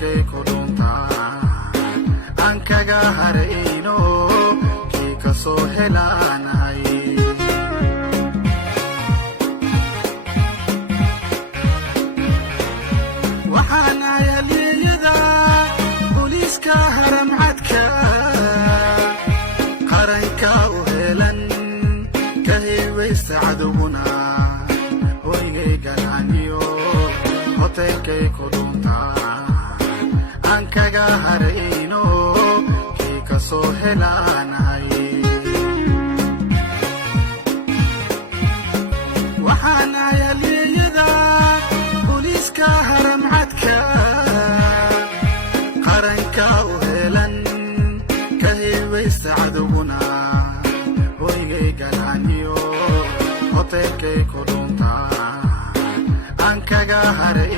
hotelkay ku dhuntaan aan kaga harayno kii ka soo helaanay waxaana yaliyada booliiska haramcadka qaranka u helan ka heewaysta cadowguna hoygay galaaniyo hotelkay ku dhuntaan aan kaga harayno kii ka soo helaanay waxaana yaliyada booliiska haramcadka qaranka u helan ka heewaysta cadowguna hoygay galaaniyo hotelkay ku dhuntaan aan kaga haray